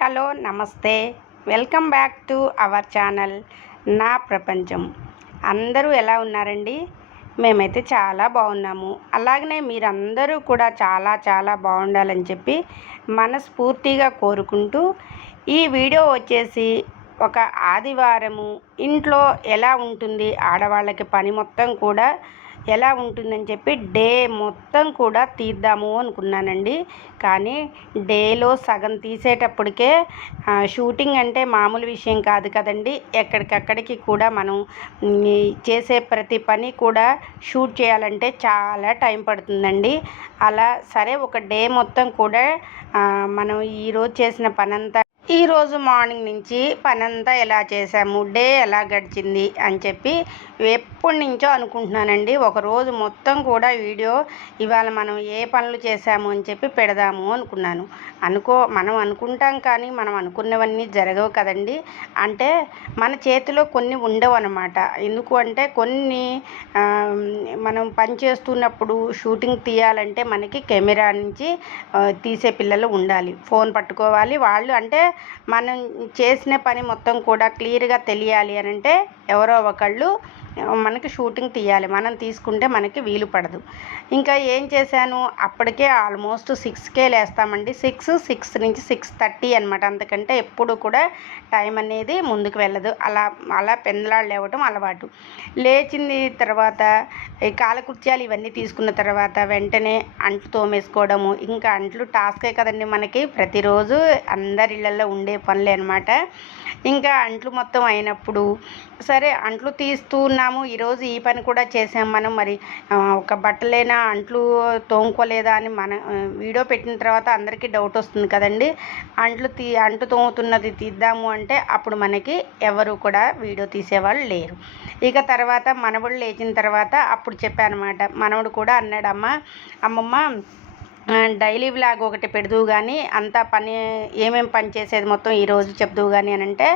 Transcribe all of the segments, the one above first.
Hello నమస్తే. Welcome back to our channel నా ప్రపంచం. అందరూ ఎలా ఉన్నారండి? మేమైతే చాలా బాగున్నాము. అలాగనే మీరందరూ కూడా చాలా చాలా బాగుండాలని చెప్పి మనస్ఫూర్తిగా కోరుకుంటూ ఈ వీడియో వచ్చేసి ఒక ఆదివారము ఇంట్లో ఎలా ఉంటుంది ఆడవాళ్ళకి పని మొత్తం కూడా ఎలా ఉంటుందని చెప్పి డే మొత్తం కూడా తీద్దాము అనుకున్నానండి. కానీ డేలో సగం తీసేటప్పటికే షూటింగ్ అంటే మామూలు విషయం కాదు కదండి. ఎక్కడికక్కడికి కూడా మనం చేసే ప్రతి పని కూడా షూట్ చేయాలంటే చాలా టైం పడుతుందండి. అలా సరే ఒక డే మొత్తం కూడా మనం ఈరోజు చేసిన పనంతా ఈరోజు మార్నింగ్ నుంచి పనంతా ఎలా చేసాము డే ఎలా గడిచింది? అని చెప్పి ఎప్పటి నుంచో అనుకుంటున్నానండి. ఒకరోజు మొత్తం కూడా వీడియో ఇవాళ మనం ఏ పనులు చేసాము అని చెప్పి పెడదాము అనుకున్నాను. అనుకో మనం అనుకుంటాం కానీ మనం అనుకున్నవన్నీ జరగవు కదండి. అంటే మన చేతిలో కొన్ని ఉండవు అనమాట ఎందుకు అంటే కొన్ని మనం పని చేస్తున్నప్పుడు షూటింగ్ తీయాలంటే మనకి కెమెరా నుంచి తీసే పిల్లలు ఉండాలి. ఫోన్ పట్టుకోవాలి. వాళ్ళు అంటే మనం చేసిన పని మొత్తం కూడా క్లియర్గా తెలియాలి అని అంటే ఎవరో ఒకళ్ళు మనకి షూటింగ్ తీయాలి. మనం తీసుకుంటే మనకి వీలు పడదు. ఇంకా ఏం చేశాను? అప్పటికే ఆల్మోస్ట్ సిక్స్కే లేస్తామండి. సిక్స్ సిక్స్ నుంచి సిక్స్ థర్టీ అనమాట అంతకంటే ఎప్పుడు కూడా టైం అనేది ముందుకు వెళ్ళదు. అలా అలా పెందలాళ్ళు లేవటం అలవాటు. లేచింది తర్వాత కాలకృత్యాలు ఇవన్నీ తీసుకున్న తర్వాత వెంటనే అంట్లు తోమేసుకోవడము. ఇంకా అంట్లు టాస్కే కదండి మనకి. ప్రతిరోజు అందరి ఇళ్ళల్లో ఉండే పనులే అనమాట ఇంకా అంట్లు మొత్తం అయినప్పుడు సరే అంట్లు తీస్తున్నాము ఈరోజు ఈ పని కూడా చేసాం మనం. మరి ఒక బట్టలైనా అంట్లు తోముకోలేదా అని మన వీడియో పెట్టిన తర్వాత అందరికీ డౌట్ వస్తుంది కదండి. అంట్లు తీ అంటు తోముతున్నది తీద్దాము అంటే అప్పుడు మనకి ఎవరు కూడా వీడియో తీసేవాళ్ళు లేరు. ఇక తర్వాత మనవడు లేచిన తర్వాత అప్పుడు చెప్పాను అనమాట మనవడు కూడా అన్నాడమ్మ అమ్మమ్మ డైలీ వ్లాగ్ ఒకటి పెడదు కానీ అంత పని ఏమేమి పని చేసేది మొత్తం ఈరోజు చెప్దు కానీ అని అంటే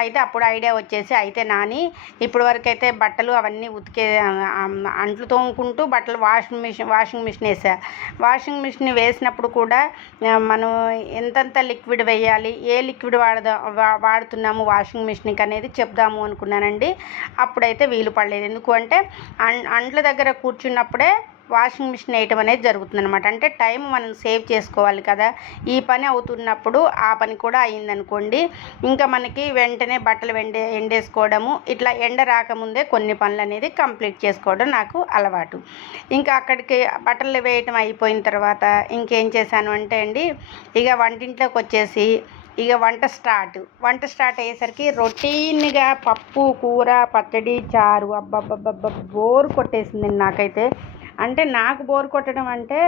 అయితే అప్పుడు ఐడియా వచ్చేసి అయితే నాని ఇప్పుడు వరకు అయితే బట్టలు అవన్నీ ఉతికే అంట్లు తోముకుంటూ బట్టలు వాషింగ్ మిషన్ వాషింగ్ మిషన్ వేసా. వాషింగ్ మిషన్ వేసినప్పుడు కూడా మనం ఎంతెంత లిక్విడ్ వేయాలి ఏ లిక్విడ్ వాడదా వాడుతున్నాము వాషింగ్ మిషన్కి అనేది చెప్దాము అనుకున్నానండి. అప్పుడైతే వీలు పడలేదు. ఎందుకు అంటే అంట్ల దగ్గర కూర్చున్నప్పుడే వాషింగ్ మిషన్ వేయటం అనేది జరుగుతుందనమాట అంటే టైం మనం సేవ్ చేసుకోవాలి కదా. ఈ పని అవుతున్నప్పుడు ఆ పని కూడా అయిందనుకోండి. ఇంకా మనకి వెంటనే బట్టలు వెండే ఎండేసుకోవడము ఇట్లా ఎండ రాకముందే కొన్ని పనులు అనేది కంప్లీట్ చేసుకోవడం నాకు అలవాటు. ఇంకా అక్కడికి బట్టలు వేయటం అయిపోయిన తర్వాత ఇంకేం చేశాను అంటే అండి ఇక వంటింట్లోకి వచ్చేసి ఇక వంట స్టార్ట్. వంట స్టార్ట్ అయ్యేసరికి రొటీన్గా పప్పు కూర పచ్చడి చారు అబ్బబ్బబ్బబ్బ బోర్ కొట్టేసింది నాకైతే. అంటే నాకు బోర్ కొట్టడం అంటే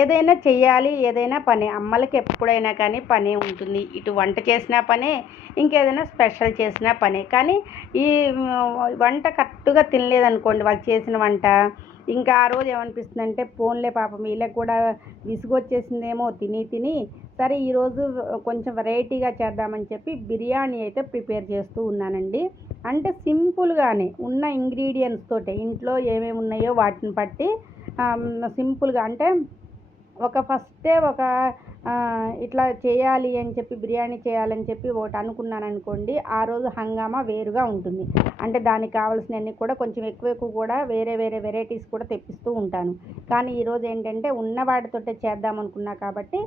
ఏదైనా చేయాలి ఏదైనా పని. అమ్మలకి ఎప్పుడైనా కానీ పనే ఉంటుంది. ఇటు వంట చేసినా పనే ఇంకేదైనా స్పెషల్ చేసినా పనే. కానీ ఈ వంట కరెక్ట్గా తినలేదనుకోండి వాళ్ళు చేసిన వంట ఇంకా ఆ రోజు ఏమనిపిస్తుందంటే ఫోన్లే పాపం వీళ్ళకి కూడా విసుగొచ్చేసిందేమో తిని తిని సరే ఈరోజు కొంచెం వెరైటీగా చేద్దామని చెప్పి బిర్యానీ అయితే ప్రిపేర్ చేస్తూ ఉన్నానండి. అంటే సింపుల్గానే ఉన్న ఇంగ్రీడియంట్స్ తోటే ఇంట్లో ఏమేమి ఉన్నాయో వాటిని బట్టి సింపుల్గా అంటే ఒక ఫస్టే ఒక ఇట్లా చేయాలి అని చెప్పి బిర్యానీ చేయాలని చెప్పి ఒకటి అనుకున్నాను అనుకోండి ఆ రోజు హంగామా వేరుగా ఉంటుంది. అంటే దానికి కావాల్సినవన్నీ కూడా కొంచెం ఎక్కువ ఎక్కువ కూడా వేరే వేరే వెరైటీస్ కూడా తెప్పిస్తూ ఉంటాను. కానీ ఈరోజు ఏంటంటే ఉన్న వాటితోటే చేద్దాం అనుకున్నా కాబట్టి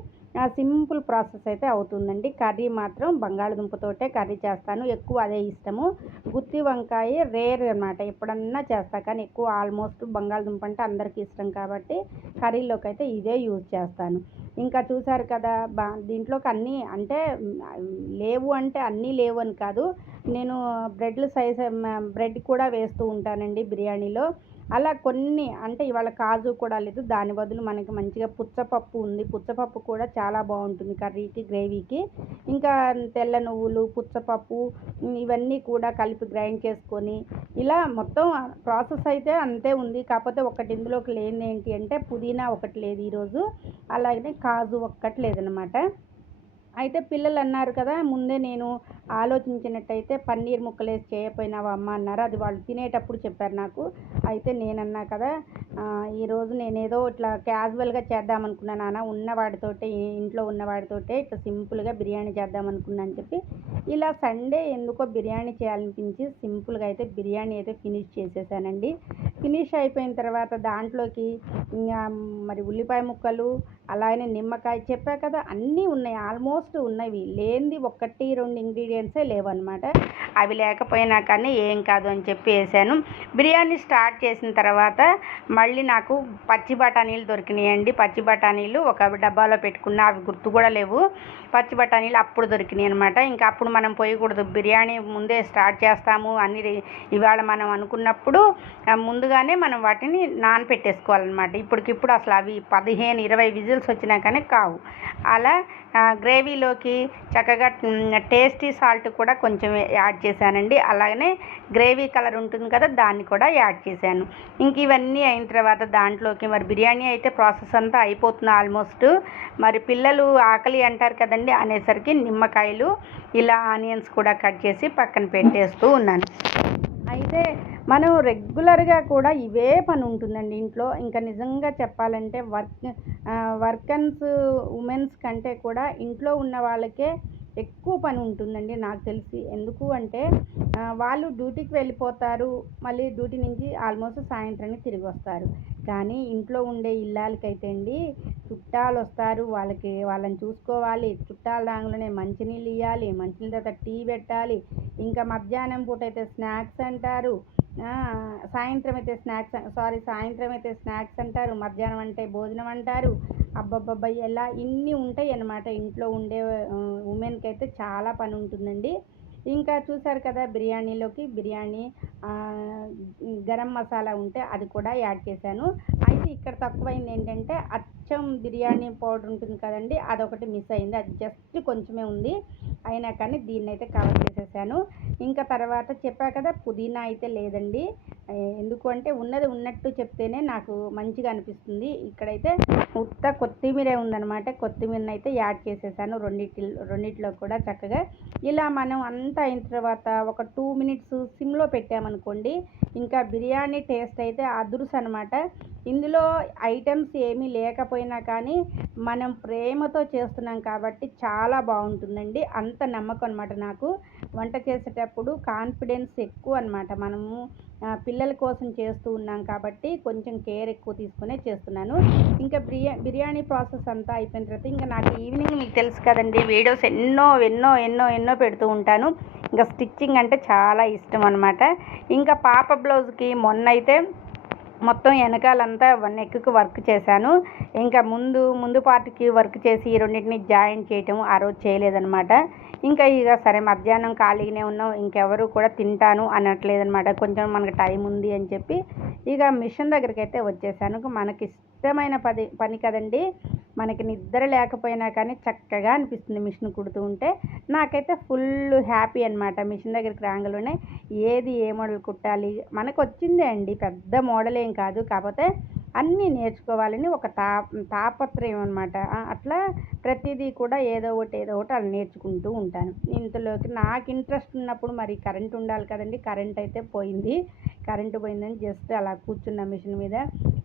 సింపుల్ ప్రాసెస్ అయితే అవుతుందండి. కర్రీ మాత్రం బంగాళదుంపతోటే కర్రీ చేస్తాను. ఎక్కువ అదే ఇష్టము. గుత్తి వంకాయ రేర్ అనమాట ఎప్పుడన్నా చేస్తా. కానీ ఎక్కువ ఆల్మోస్ట్ బంగాళదుంప అంటే అందరికీ ఇష్టం కాబట్టి కర్రీలోకి అయితే ఇదే యూజ్ చేస్తాను. ఇంకా చూసారు కదా బా దీంట్లోకి అన్నీ అంటే లేవు అంటే అన్నీ లేవు అని కాదు. నేను బ్రెడ్లు సైజ్ బ్రెడ్ కూడా వేస్తూ ఉంటానండి బిర్యానీలో. అలా కొన్ని అంటే ఇవాళ కాజు కూడా లేదు. దాని బదులు మనకి మంచిగా పుచ్చపప్పు ఉంది. పుచ్చపప్పు కూడా చాలా బాగుంటుంది కర్రీకి గ్రేవీకి. ఇంకా తెల్ల నువ్వులు పుచ్చపప్పు ఇవన్నీ కూడా కలిపి గ్రైండ్ చేసుకొని ఇలా మొత్తం ప్రాసెస్ అయితే అంతే ఉంది. కాకపోతే ఒకటి ఇందులోకి లేనిది ఏంటి అంటే పుదీనా ఒకటి లేదు ఈరోజు. అలాగే కాజు ఒక్కటి లేదనమాట అయితే పిల్లలు అన్నారు కదా ముందే నేను ఆలోచించినట్టయితే పన్నీర్ ముక్కలు వేసి చేయపోయినావా అమ్మ అన్నారు. అది వాళ్ళు తినేటప్పుడు చెప్పారు నాకు. అయితే నేనన్నా కదా ఈరోజు నేను ఏదో ఇట్లా క్యాజువల్గా చేద్దాం అనుకున్నా నాన్న ఉన్నవాడితోటే ఇంట్లో ఉన్నవాడితోటే ఇట్లా సింపుల్గా బిర్యానీ చేద్దాం అనుకున్నా అని చెప్పి ఇలా సండే ఎందుకో బిర్యానీ చేయాలనిపించి సింపుల్గా అయితే బిర్యానీ అయితే ఫినిష్ చేసేసానండి. ఫినిష్ అయిపోయిన తర్వాత దాంట్లోకి మరి ఉల్లిపాయ ముక్కలు అలాగే నిమ్మకాయ చెప్పా కదా అన్నీ ఉన్నాయి ఆల్మోస్ట్ ఉన్నవి. లేనిది ఒకటి రెండు ఇంగ్రీడియంట్సే లేవన్నమాట. అవి లేకపోయినా కానీ ఏం కాదు అని చెప్పి వేసాను. బిర్యానీ స్టార్ట్ చేసిన తర్వాత మళ్ళీ నాకు పచ్చి బఠానీలు దొరికినాయండి. పచ్చి బఠానీలు ఒక డబ్బాలో పెట్టుకున్న అవి గుర్తు కూడా లేవు. పచ్చి బఠానీలు అప్పుడు దొరికినాయి అనమాట ఇంకా అప్పుడు మనం పోయకూడదు. బిర్యానీ ముందే స్టార్ట్ చేస్తాము అన్ని ఇవాళ మనం అనుకున్నప్పుడు ముందు ముందుగానే మనం వాటిని నానపెట్టేసుకోవాలన్నమాట. ఇప్పటికిప్పుడు అసలు అవి పదిహేను ఇరవై విజిల్స్ వచ్చినా కానీ కావు. అలా గ్రేవీలోకి చక్కగా టేస్టీ సాల్ట్ కూడా కొంచెం యాడ్ చేశానండి. అలాగనే గ్రేవీ కలర్ ఉంటుంది కదా దాన్ని కూడా యాడ్ చేశాను. ఇంక ఇవన్నీ అయిన తర్వాత దాంట్లోకి మరి బిర్యానీ అయితే ప్రాసెస్ అంతా అయిపోతుంది ఆల్మోస్ట్. మరి పిల్లలు ఆకలి అంటారు కదండి అనేసరికి నిమ్మకాయలు ఇలా ఆనియన్స్ కూడా కట్ చేసి పక్కన పెట్టేస్తూ ఉన్నాను. అయితే మనం రెగ్యులర్గా కూడా ఇవే పని ఉంటుందండి ఇంట్లో. ఇంకా నిజంగా చెప్పాలంటే వర్క్ వర్కన్స్ ఉమెన్స్ కంటే కూడా ఇంట్లో ఉన్న వాళ్ళకే ఎక్కువ పని ఉంటుందండి నాకు తెలిసి. ఎందుకు అంటే వాళ్ళు డ్యూటీకి వెళ్ళిపోతారు మళ్ళీ డ్యూటీ నుంచి ఆల్మోస్ట్ సాయంత్రానికి తిరిగి వస్తారు. కానీ ఇంట్లో ఉండే ఇల్లాలకైతే అండి చుట్టాలు వస్తారు వాళ్ళకి వాళ్ళని చూసుకోవాలి చుట్టాలు రాగానే మంచినీళ్ళు ఇవ్వాలి మంచినీళ్ళ తర్వాత టీ పెట్టాలి ఇంకా మధ్యాహ్నం పూట అయితే స్నాక్స్ అంటారు సాయంత్రం అయితే స్నాక్స్ సారీ సాయంత్రం అయితే స్నాక్స్ అంటారు మధ్యాహ్నం అంటే భోజనం అంటారు. అబ్బబ్బబ్బా ఎలా ఇన్ని ఉంటాయి అన్నమాట. ఇంట్లో ఉండే ఉమెన్కి అయితే చాలా పని ఉంటుందండి. ఇంకా చూసారు కదా బిర్యానీలోకి బిర్యానీ గరం మసాలా ఉంటే అది కూడా యాడ్ చేశాను. అయితే ఇక్కడ తక్కువైంది ఏంటంటే కొంచెం బిర్యానీ పౌడర్ ఉంటుంది కదండి అదొకటి మిస్ అయింది. అది జస్ట్ కొంచెమే ఉంది. అయినా కానీ దీన్ని అయితే కవర్ చేసేసాను. ఇంకా తర్వాత చెప్పా కదా పుదీనా అయితే లేదండి. ఎందుకు అంటే ఉన్నది ఉన్నట్టు చెప్తేనే నాకు మంచిగా అనిపిస్తుంది. ఇక్కడైతే ఉత్త కొత్తిమీరే ఉందనమాట కొత్తిమీరని అయితే యాడ్ చేసేసాను రెండిటి రెండిట్లో కూడా చక్కగా. ఇలా మనం అంతా అయిన తర్వాత ఒక టూ మినిట్స్ సిమ్లో పెట్టామనుకోండి ఇంకా బిర్యానీ టేస్ట్ అయితే అదురుసు అనమాట ఇందులో ఐటమ్స్ ఏమీ లేకపోయినా కానీ మనం ప్రేమతో చేస్తున్నాం కాబట్టి చాలా బాగుంటుందండి. అంత నమ్మకం అనమాట నాకు. వంట చేసేటప్పుడు కాన్ఫిడెన్స్ ఎక్కువ అనమాట మనము పిల్లల కోసం చేస్తూ ఉన్నాం కాబట్టి కొంచెం కేర్ ఎక్కువ తీసుకునే చేస్తున్నాను. ఇంకా బిర్యా బిర్యానీ ప్రాసెస్ అంతా అయిపోయిన తర్వాత ఇంకా నాకు ఈవినింగ్ మీకు తెలుసు కదండి వీడియోస్ ఎన్నో ఎన్నో ఎన్నో ఎన్నో పెడుతూ ఉంటాను. ఇంకా స్టిచ్చింగ్ అంటే చాలా ఇష్టం అనమాట ఇంకా పాప బ్లౌజ్కి మొన్న అయితే మొత్తం వెనకాలంతా నెక్కి వర్క్ చేశాను. ఇంకా ముందు ముందు పార్ట్కి వర్క్ చేసి ఈ రెండింటిని జాయిన్ చేయటం ఆ రోజు చేయలేదనమాట ఇంకా ఇక సరే మధ్యాహ్నం ఖాళీగానే ఉన్నాం ఇంకెవరు కూడా తింటాను అనట్లేదనమాట కొంచెం మనకు టైం ఉంది అని చెప్పి ఇక మిషన్ దగ్గరికి అయితే వచ్చేసాను. మనకి ఇష్టమైన పది పని కదండి మనకి నిద్ర లేకపోయినా కానీ చక్కగా అనిపిస్తుంది మిషన్ కుడుతూ ఉంటే. నాకైతే ఫుల్ హ్యాపీ అనమాట మిషన్ దగ్గరికి రాగానే. ఏది ఏ మోడల్ కుట్టాలి? మనకు వచ్చిందే అండి. పెద్ద మోడల్ ఏం కాదు. కాకపోతే అన్నీ నేర్చుకోవాలని ఒక తా తాపత్రయం అనమాట అట్లా ప్రతిదీ కూడా ఏదో ఒకటి ఏదో ఒకటి అలా నేర్చుకుంటూ ఉంటాను. ఇంతలోకి నాకు ఇంట్రెస్ట్ ఉన్నప్పుడు మరి కరెంట్ ఉండాలి కదండి కరెంట్ అయితే పోయింది. కరెంటు పోయిందని జస్ట్ అలా కూర్చున్న మిషన్ మీద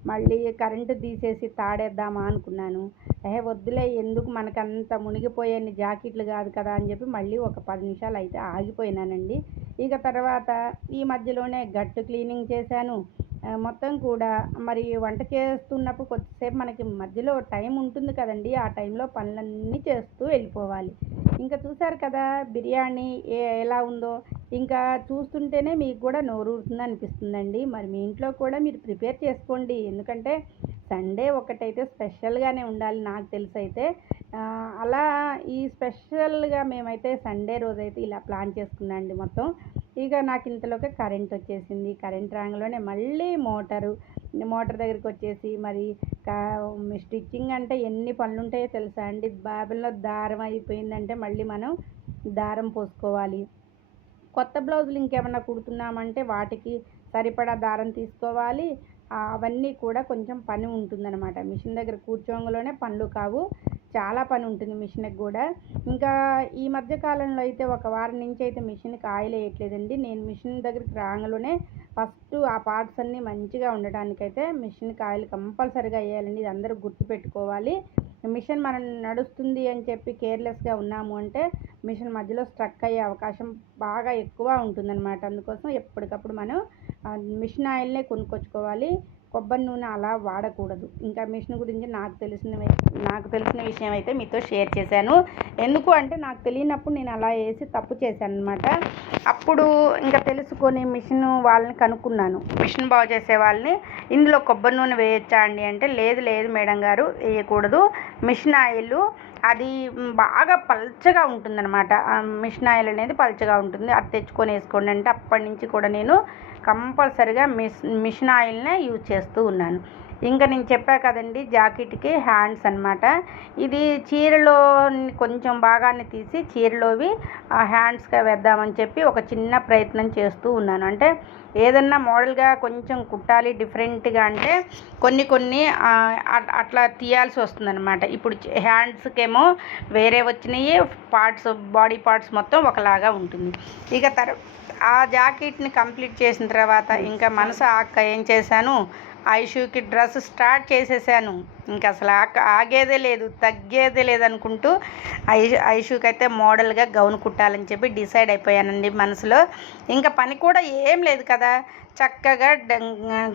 మళ్ళీ కరెంటు తీసేసి తాడేద్దామా అనుకున్నాను. ఏ వద్దులే ఎందుకు మనకంత మునిగిపోయే జాకెట్లు కాదు కదా అని చెప్పి మళ్ళీ ఒక పది నిమిషాలు అయితే ఆగిపోయినానండి. ఇక తర్వాత ఈ మధ్యలోనే గట్టు క్లీనింగ్ చేశాను. మొత్తం కూడా మరి వంట చేస్తున్నప్పుడు కొద్దిసేపు మనకి మధ్యలో టైం ఉంటుంది కదండి. ఆ టైంలో పనులన్నీ చేస్తూ వెళ్ళిపోవాలి. ఇంకా చూసారు కదా బిర్యానీ ఏ ఎలా ఉందో? ఇంకా చూస్తుంటేనే మీకు కూడా నోరూరుతుంది అనిపిస్తుందండి. మరి మీ ఇంట్లో కూడా మీరు ప్రిపేర్ చేసుకోండి. ఎందుకంటే సండే ఒకటైతే స్పెషల్గానే ఉండాలి నాకు తెలిసి అయితే అలా ఈ స్పెషల్గా మేమైతే సండే రోజైతే ఇలా ప్లాన్ చేసుకున్నాం అండి మొత్తం. ఇక నాకు ఇంతలోకి కరెంట్ వచ్చేసింది. కరెంట్ రాగానే మళ్ళీ మోటారు మోటార్ దగ్గరికి వచ్చేసి మరి స్టిచ్చింగ్ అంటే ఎన్ని పనులు ఉంటాయో తెలుసా అండి? బాబుల్లో దారం అయిపోయిందంటే మళ్ళీ మనం దారం పోసుకోవాలి. కొత్త బ్లౌజులు ఇంకేమన్నా కుడుతున్నామంటే వాటికి సరిపడా దారం తీసుకోవాలి. అవన్నీ కూడా కొంచెం పని ఉంటుందన్నమాట. మిషన్ దగ్గర కూర్చోంగలోనే పనులు కావు. చాలా పని ఉంటుంది మిషన్కి కూడా. ఇంకా ఈ మధ్య కాలంలో అయితే ఒక వారం నుంచి అయితే మిషన్కి ఆయిల్ వేయట్లేదండి. నేను మిషన్ దగ్గరికి రాగానే ఫస్ట్ ఆ పార్ట్స్ అన్నీ మంచిగా ఉండడానికైతే మిషన్కి ఆయిల్ కంపల్సరీగా వేయాలండి. ఇది అందరూ గుర్తుపెట్టుకోవాలి మిషన్ మనం నడుస్తుంది అని చెప్పి కేర్లెస్గా ఉన్నాము అంటే మిషన్ మధ్యలో స్ట్రక్ అయ్యే అవకాశం బాగా ఎక్కువ ఉంటుందన్నమాట. అందుకోసం ఎప్పటికప్పుడు మనం మిషన్ ఆయిల్నే కొనుక్కొచ్చుకోవాలి. కొబ్బరి నూనె అలా వాడకూడదు. ఇంకా మిషన్ గురించి నాకు తెలిసిన నాకు తెలిసిన విషయం అయితే మీతో షేర్ చేశాను. ఎందుకు అంటే నాకు తెలియనప్పుడు నేను అలా వేసి తప్పు చేశాను అనమాట అప్పుడు ఇంకా తెలుసుకొని మిషన్ వాళ్ళని కనుక్కున్నాను. మిషన్ బాగు చేసే వాళ్ళని ఇందులో కొబ్బరి నూనె వేయొచ్చా అండి? అంటే లేదు లేదు మేడం గారు వేయకూడదు. మిషన్ ఆయిల్ అది బాగా పల్చగా ఉంటుందన్నమాట. మిషన్ ఆయిల్ అనేది పల్చగా ఉంటుంది. అది తెచ్చుకొని వేసుకోండి అంటే అప్పటి నుంచి కూడా నేను కంపల్సరిగా మిస్ మిషన్ ఆయిల్నే యూజ్ చేస్తూ ఉన్నాను. ఇంకా నేను చెప్పా కదండి జాకెట్కి హ్యాండ్స్ అన్నమాట. ఇది చీరలో కొంచెం భాగాన్ని తీసి చీరలోవి ఆ హ్యాండ్స్గా వేద్దామని చెప్పి ఒక చిన్న ప్రయత్నం చేస్తూ ఉన్నాను. అంటే ఏదన్నా మోడల్గా కొంచెం కుట్టాలి డిఫరెంట్గా అంటే కొన్ని కొన్ని అట్లా తీయాల్సి వస్తుందన్నమాట. ఇప్పుడు హ్యాండ్స్కేమో వేరే వచ్చినాయి పార్ట్స్ బాడీ పార్ట్స్ మొత్తం ఒకలాగా ఉంటుంది. ఇక తర్ ఆ జాకెట్ని కంప్లీట్ చేసిన తర్వాత ఇంకా మనసు ఆక్క ఏం చేశాను ఐషుకి డ్రెస్ స్టార్ట్ చేసేసాను. ఇంకా అసలు ఆగేదే లేదు తగ్గేదే లేదనుకుంటూ ఐ ఐషుకి అయితే మోడల్గా గౌన్ కుట్టాలని చెప్పి డిసైడ్ అయిపోయానండి మనసులో. ఇంకా పని కూడా ఏం లేదు కదా. చక్కగా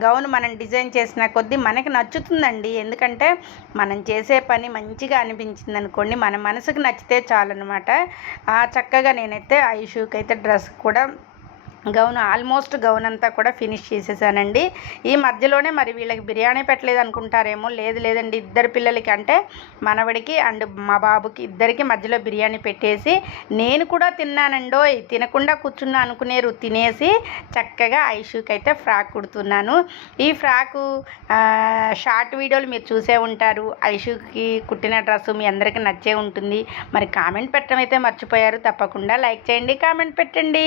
గౌన్ మనం డిజైన్ చేసిన కొద్దీ మనకి నచ్చుతుందండి. ఎందుకంటే మనం చేసే పని మంచిగా అనిపించింది అనుకోండి మన మనసుకు నచ్చితే చాలన్నమాట. ఆ చక్కగా నేనైతే ఐషుకి అయితే డ్రెస్ కూడా గౌన్ ఆల్మోస్ట్ గౌన్ అంతా కూడా ఫినిష్ చేసేసానండి. ఈ మధ్యలోనే మరి వీళ్ళకి బిర్యానీ పెట్టలేదు అనుకుంటారేమో లేదు లేదండి. ఇద్దరు పిల్లలకి అంటే మనవడికి అండ్ మా బాబుకి ఇద్దరికి మధ్యలో బిర్యానీ పెట్టేసి నేను కూడా తిన్నానండో తినకుండా కూర్చున్నా అనుకునేరు తినేసి చక్కగా ఐషుకి అయితే ఫ్రాక్ కుడుతున్నాను. ఈ ఫ్రాకు షార్ట్ వీడియోలు మీరు చూసే ఉంటారు. ఐషుకి కుట్టిన డ్రెస్ మీ అందరికీ నచ్చే ఉంటుంది. మరి కామెంట్ పెట్టడం అయితే మర్చిపోయారు. తప్పకుండా లైక్ చేయండి కామెంట్ పెట్టండి.